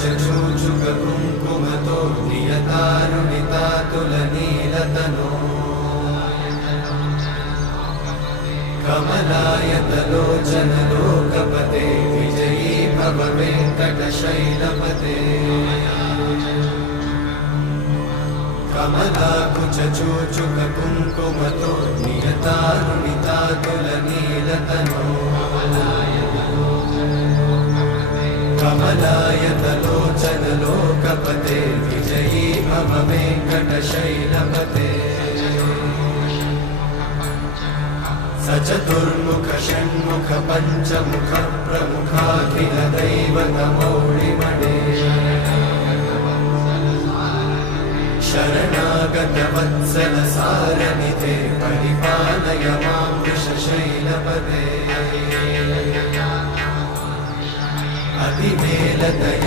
कुचचूचुक कुङ्कुमतो नियतारुणितातुलनीलतनो कमलायतलोचन लोकपते विजयी भव वेङ्कटशैलपते कमलाकुचचूचुक कुङ्कुमतो नियतारुणितातुलनीलतनो कमलायतलोचन लोकपते विजयी भव वेङ्कटशैलपते सचतुर्मुख षण्मुख पञ्चमुख प्रमुखाखिल दैवतमौळिमणे शरणागत वत्सल सारनिधे परिपालय मां वृषशैलपते अतिमेलदया